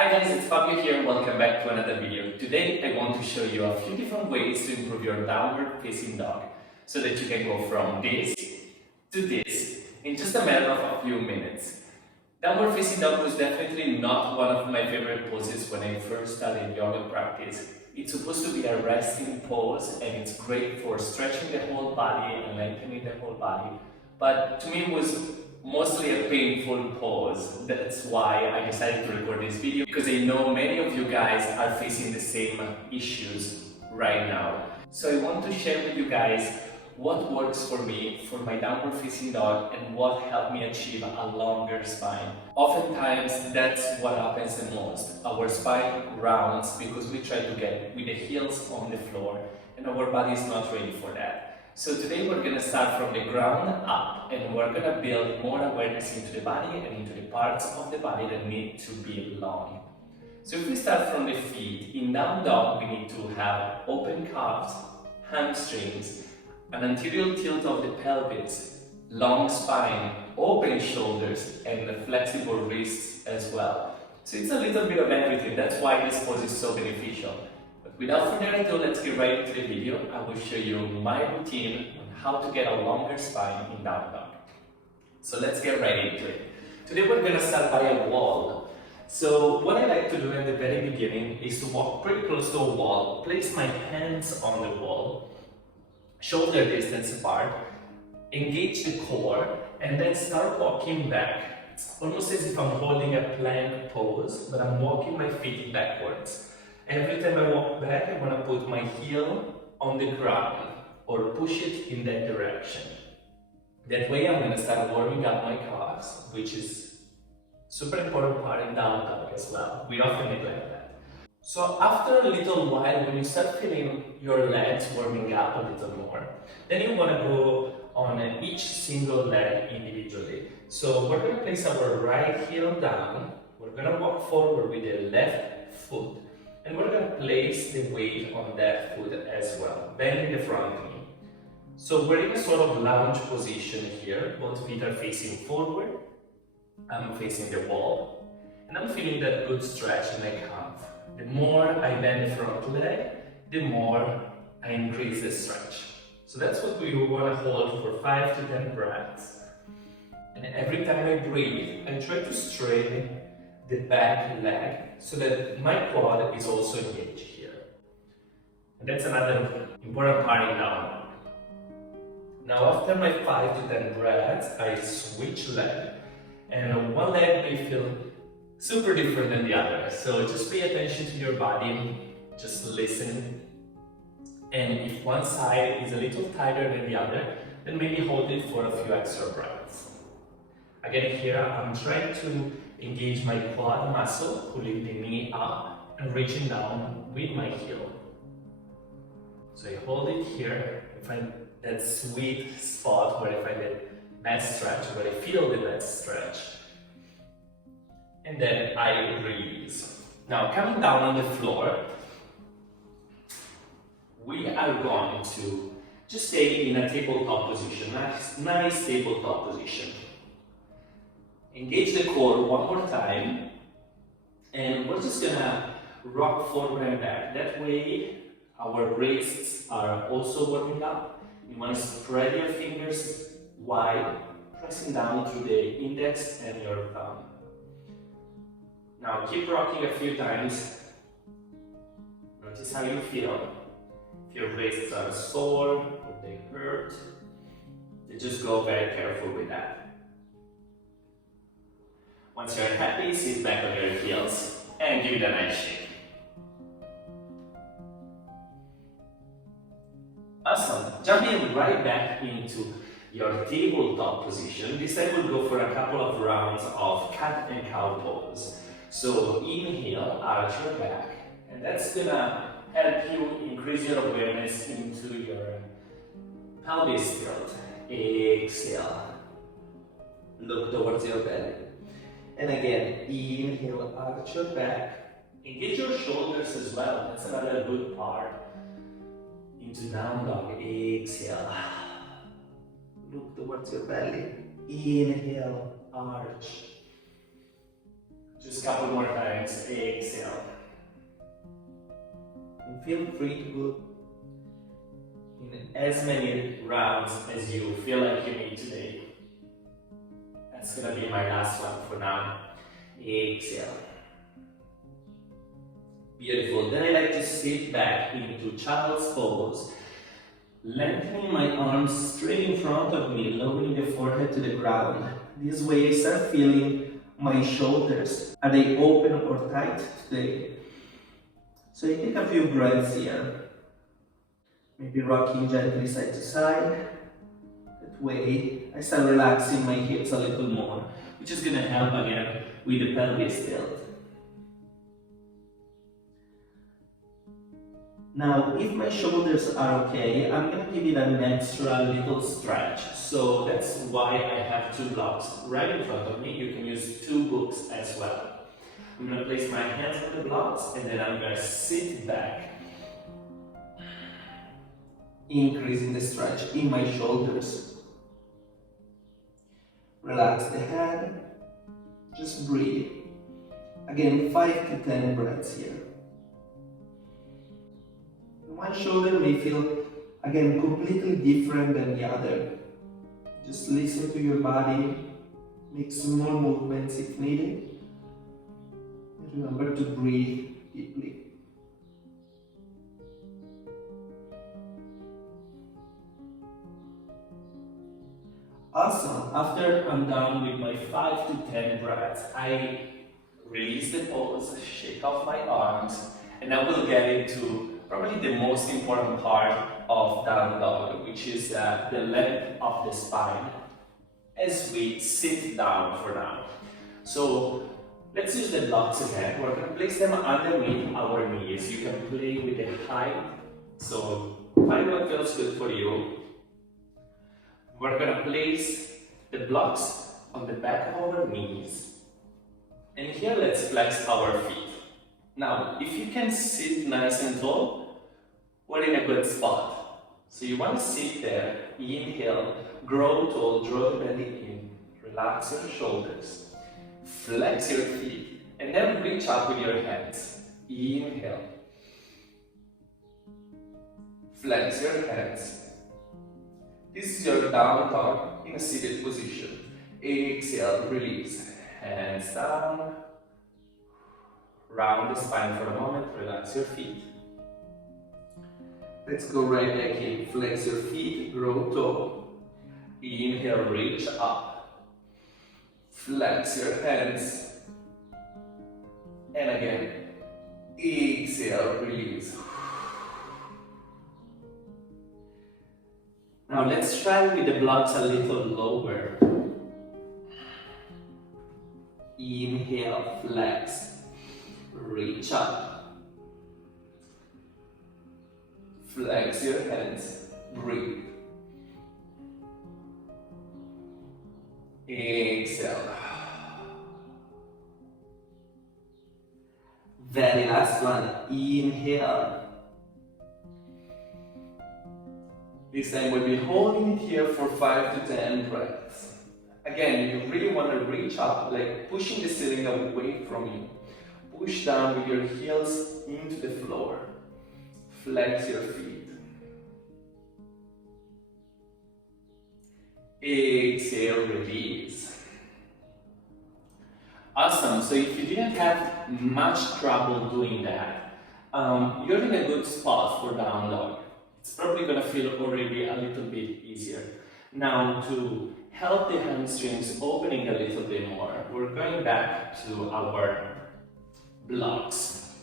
Hi guys, it's Fabio here. Welcome back to another video. Today I want to show you a few different ways to improve your downward facing dog so that you can go from this to this in just a matter of a few minutes. Downward facing dog was definitely not one of my favorite poses when I first started yoga practice. It's supposed to be a resting pose and it's great for stretching the whole body and lengthening the whole body. But to me it was mostly a painful pose. That's why I decided to record this video, because I know many of you guys are facing the same issues right now. So I want to share with you guys what works for me for my downward facing dog and what helped me achieve a longer spine. Oftentimes that's what happens the most. Our spine rounds because we try to get with the heels on the floor and our body is not ready for that. So today we're going to start from the ground up and we're going to build more awareness into the body and into the parts of the body that need to be long. So if we start from the feet, in down dog we need to have open calves, hamstrings, an anterior tilt of the pelvis, long spine, open shoulders and flexible wrists as well. So it's a little bit of everything, that's why this pose is so beneficial. Without further ado, let's get right into the video. I will show you my routine on how to get a longer spine in down dog. So let's get right into it. Today we're going to start by a wall. So what I like to do at the very beginning is to walk pretty close to a wall, place my hands on the wall, shoulder distance apart, engage the core, and then start walking back. It's almost as if I'm holding a plank pose, but I'm walking my feet backwards. Every time I walk back, I want to put my heel on the ground or push it in that direction. That way I'm going to start warming up my calves, which is super important part in down dog as well. We often neglect that. So after a little while, when you start feeling your legs warming up a little more, then you want to go on each single leg individually. So we're going to place our right heel down. We're going to walk forward with the left foot. And we're going to place the weight on that foot as well, bending the front knee. So we're in a sort of lounge position here. Both feet are facing forward. I'm facing the wall. And I'm feeling that good stretch in my calf. The more I bend the front leg, the more I increase the stretch. So that's what we want to hold for 5 to 10 breaths. And every time I breathe, I try to straighten the back leg so that my quad is also engaged here. And that's another important part in down dog. Now after my 5 to 10 breaths, I switch leg, and one leg may feel super different than the other. So just pay attention to your body, just listen. And if one side is a little tighter than the other, then maybe hold it for a few extra breaths. Again, here I'm trying to engage my quad muscle, pulling the knee up and reaching down with my heel. So I hold it here, I find that sweet spot where I find that best stretch, where I feel the best stretch. And then I release. Now coming down on the floor, we are going to just stay in a tabletop position, nice tabletop position. Engage the core one more time, and we're just gonna rock forward and back. That way, our wrists are also warming up. You want to spread your fingers wide, pressing down through the index and your thumb. Now keep rocking a few times. Notice how you feel. If your wrists are sore or they hurt, you just go very careful with that. Once you're happy, sit back on your heels and give it a nice shake. Awesome. Jumping right back into your tabletop position. This time we'll go for a couple of rounds of cat and cow pose. So inhale, arch your back, and that's gonna help you increase your awareness into your pelvis tilt. Exhale. Look towards your belly. And again, inhale, arch your back. Engage your shoulders as well. That's another good part. Into down dog. Exhale. Look towards your belly. Inhale, arch. Just a couple more times. Exhale. And feel free to go in as many rounds as you feel like you need today. That's gonna be my last one for now. Exhale. Beautiful. Then I like to sit back into child's pose, lengthening my arms straight in front of me, lowering the forehead to the ground. This way I start feeling my shoulders. Are they open or tight today? So you take a few breaths here. Maybe rocking gently side to side. That way I start relaxing my hips a little more, which is gonna help again with the pelvis tilt. Now, if my shoulders are okay, I'm going to give it an extra little stretch. So that's why I have two blocks right in front of me. You can use two books as well. I'm going to place my hands on the blocks and then I'm going to sit back, increasing the stretch in my shoulders. Relax the head, just breathe. Again, 5 to 10 breaths here. One shoulder may feel, again, completely different than the other. Just listen to your body, make small movements if needed. And remember to breathe deeply. Awesome. After I'm done with my 5 to 10 breaths, I release the pose, shake off my arms, and I will get into probably the most important part of down dog, which is the length of the spine as we sit down for now. So let's use the blocks again. We're going to place them underneath our knees. You can play with the height, so find what feels good for you. We're going to place the blocks on the back of our knees. And here let's flex our feet. Now, if you can sit nice and tall, we're in a good spot. So you want to sit there, inhale, grow tall, draw the belly in, relax your shoulders, flex your feet, and then reach up with your hands. Inhale, flex your hands. This is your down dog in a seated position. Exhale, release, hands down. Round the spine for a moment, relax your feet. Let's go right back in. Flex your feet, grow tall. Inhale, reach up. Flex your hands. And again, exhale, release. Now let's try with the blocks a little lower. Inhale, flex. Reach up. Flex your hands. Breathe. Exhale. Very last one. Inhale. This time we'll be holding it here for 5 to 10 breaths. Again, you really want to reach up, like pushing the ceiling away from you. Push down with your heels into the floor. Flex your feet. Exhale, release. Awesome. So if you didn't have much trouble doing that, you're in a good spot for down dog. It's probably going to feel already a little bit easier. Now, to help the hamstrings opening a little bit more, we're going back to our blocks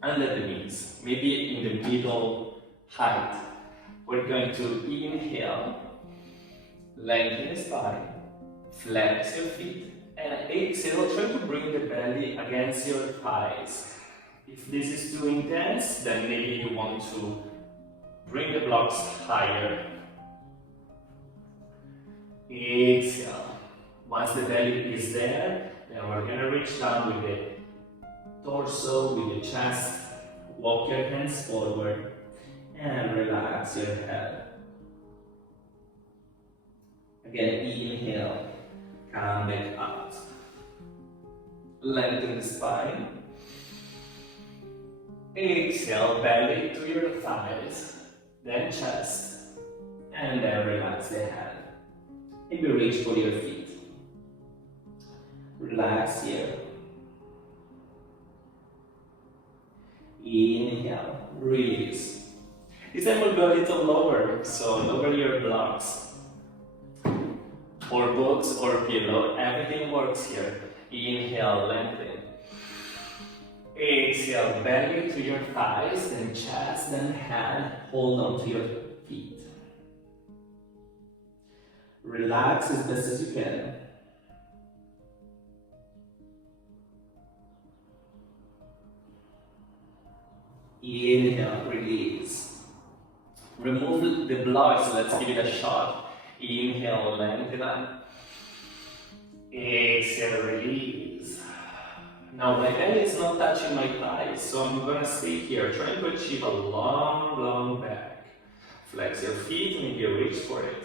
under the knees, maybe in the middle height. We're going to inhale, lengthen the spine, flex your feet, and exhale, try to bring the belly against your thighs. If this is too intense, then maybe you want to bring the blocks higher. Exhale. Once the belly is there, then we're going to reach down with the torso, with the chest. Walk your hands forward and relax your head. Again, inhale, come back out. Lengthen the spine. Exhale, belly to your thighs, then chest, and then relax the head. Maybe reach for your feet. Relax here. Inhale, release. This time we'll go a little lower, so lower your blocks. Or books or pillow, everything works here. Inhale, lengthen. Exhale, belly to your thighs, then chest, then head. Hold on to your feet. Relax as best as you can. Inhale, release. Remove the blocks, let's give it a shot. Inhale, lengthen up. Exhale, release. Now my belly is not touching my thighs, so I'm gonna stay here, trying to achieve a long, long back. Flex your feet, maybe reach for it.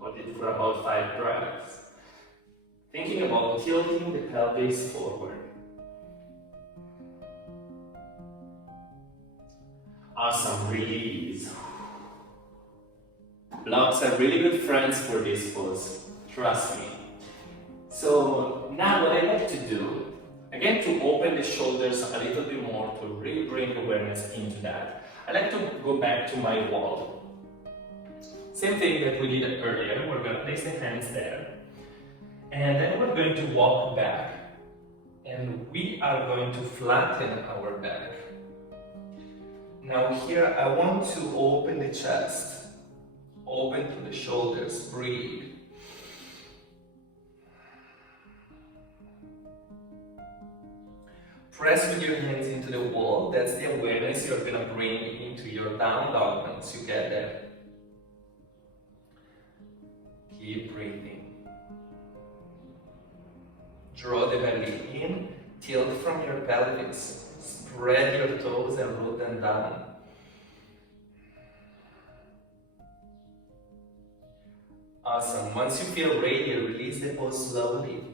Hold it for about 5 breaths. Thinking about tilting the pelvis forward. Awesome, release. Blocks are really good friends for this pose, trust me. So now what I like to do, again to open the shoulders a little bit more, to really bring awareness into that, I like to go back to my wall. Same thing that we did earlier, we're going to place the hands there. And then we're going to walk back. And we are going to flatten our back. Now here I want to open the chest. Open to the shoulders, breathe. Press with your hands into the wall, that's the awareness you're going to bring into your down dog once you get there. Keep breathing. Draw the belly in, tilt from your pelvis, spread your toes and root them down. Awesome. Once you feel ready, release the pose slowly.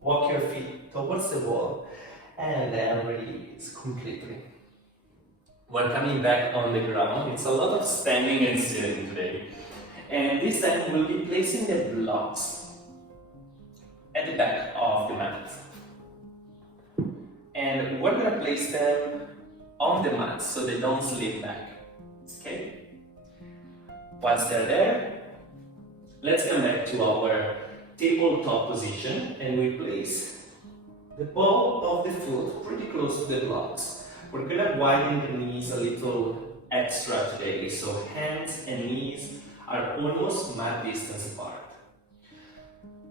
Walk your feet towards the wall and then release completely. We're coming back on the ground. It's a lot of standing and sitting today. And this time we'll be placing the blocks at the back of the mat. And we're going to place them on the mat so they don't slip back. Okay? Once they're there, let's come back to our tabletop position and we place the ball of the foot pretty close to the blocks. We're going to widen the knees a little extra today, so hands and knees are almost mat distance apart.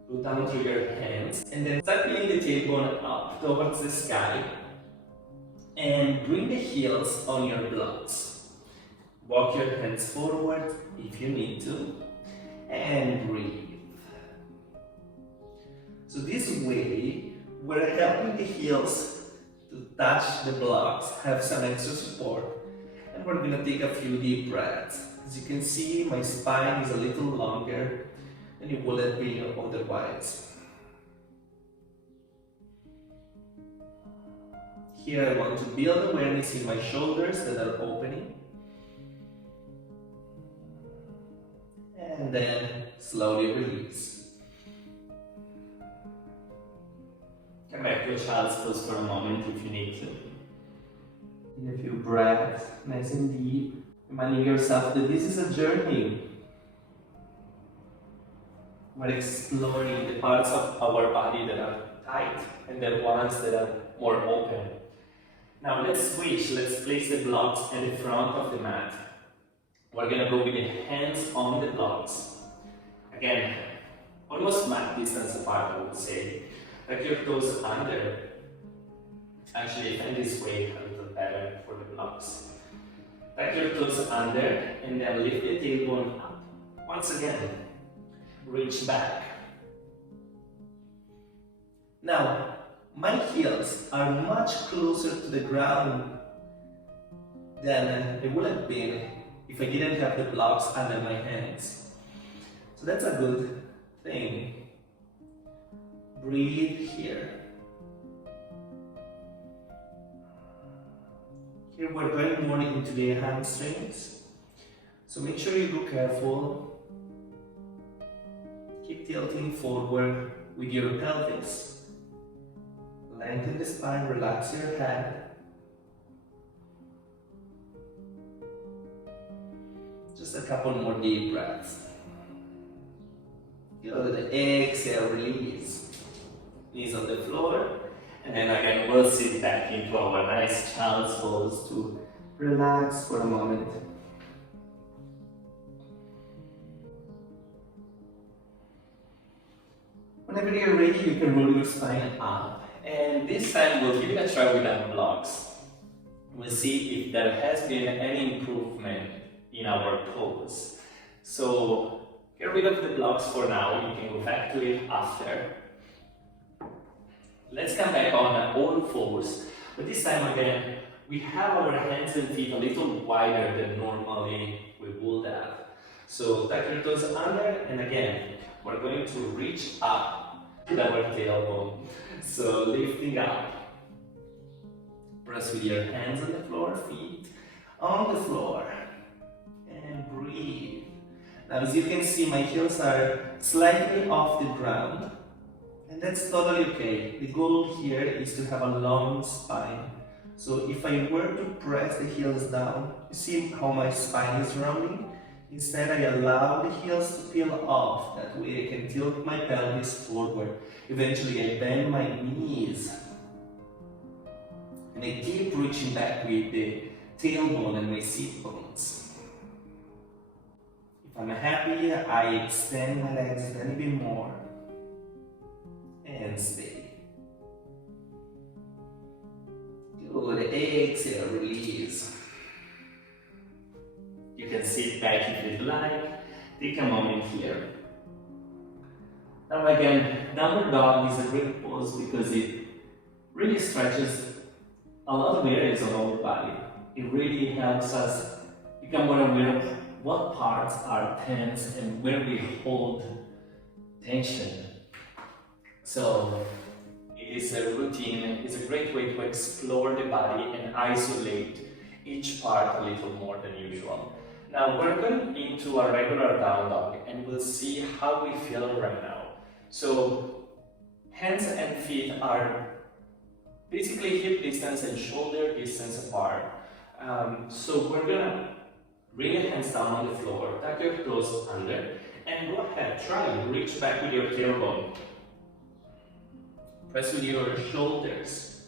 Go down to your hands and then start bringing the tailbone up towards the sky and bring the heels on your blocks. Walk your hands forward if you need to and breathe. So this way we're helping the heels to touch the blocks, have some extra support, and we're going to take a few deep breaths. As you can see, my spine is a little longer than it would have been otherwise. Here I want to build awareness in my shoulders that are opening. And then slowly release. Come back to a child's pose for a moment if you need to. In a few breaths, nice and deep. Reminding yourself that this is a journey. We're exploring the parts of our body that are tight and the ones that are more open. Now let's switch. Let's place the blocks at the front of the mat. We're going to go with the hands on the blocks. Again, almost mat distance apart, I would say. Tuck your toes under. Actually, I find this way a little better for the blocks. Tuck your toes under and then lift the tailbone up. Once again, reach back. Now, my heels are much closer to the ground than they would have been if I didn't have the blocks under my hands. So that's a good thing. Breathe here. Here we're going more into the hamstrings. So make sure you go careful. Keep tilting forward with your pelvis. Lengthen the spine, relax your head. Just a couple more deep breaths. Good. Exhale, release. Knees on the floor. And then again, we'll sit back into our nice child's pose to relax for a moment. Whenever you're ready, you can roll your spine up. And this time we'll give it a try without blocks. We'll see if there has been any improvement in our pose. So get rid of the blocks for now. You can go back to it after. Let's come back on all fours. But this time again, we have our hands and feet a little wider than normally we would have. So tuck your toes under, and again, we're going to reach up with our tailbone. So lifting up. Press with your hands on the floor, feet on the floor. And breathe. Now as you can see, my heels are slightly off the ground. And that's totally okay. The goal here is to have a long spine. So if I were to press the heels down, you see how my spine is rounding? Instead, I allow the heels to peel off. That way I can tilt my pelvis forward. Eventually I bend my knees. And I keep reaching back with the tailbone and my seat bones. If I'm happy, I extend my legs a little bit more. And stay. Good. Exhale, release. You can sit back if you'd like. Take a moment here. Now again, downward dog is a great pose because it really stretches a lot of areas of our body. It really helps us become more aware of what parts are tense and where we hold tension. So it is a routine, it's a great way to explore the body and isolate each part a little more than usual. Now we're going into a regular down dog and we'll see how we feel right now. So hands and feet are basically hip distance and shoulder distance apart. So we're gonna bring your hands down on the floor, tuck your toes under, and go ahead, try and reach back with your tailbone. Press with your shoulders.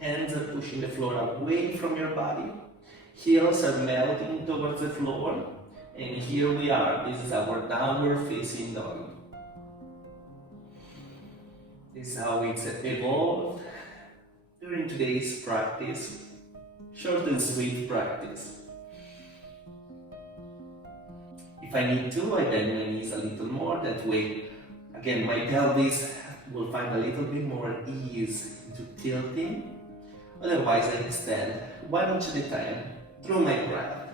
Hands are pushing the floor away from your body. Heels are melting towards the floor. And here we are. This is our downward facing dog. This is how it's evolved during today's practice. Short and sweet practice. If I need to, I bend my knees a little more. That way, again, my pelvis will find a little bit more ease into tilting. Otherwise, I extend 1 inch at a time through my breath.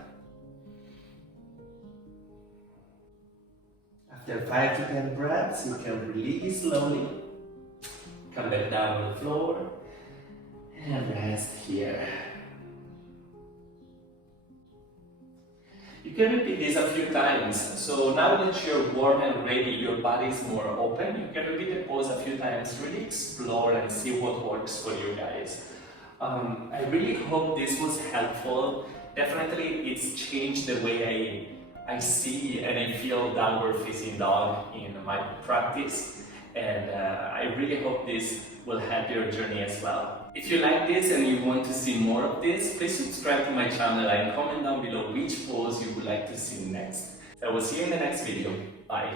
After 5 to 10 breaths, you can release slowly. Come back down on the floor and rest here. You can repeat this a few times. So now that you're warm and ready, your body is more open, you can repeat the pose a few times, really explore and see what works for you guys. I really hope this was helpful. Definitely it's changed the way I see and I feel downward facing dog in my practice. And I really hope this will help your journey as well. If you like this and you want to see more of this, please subscribe to my channel and comment down below which pose you would like to see next. So I will see you in the next video. Bye.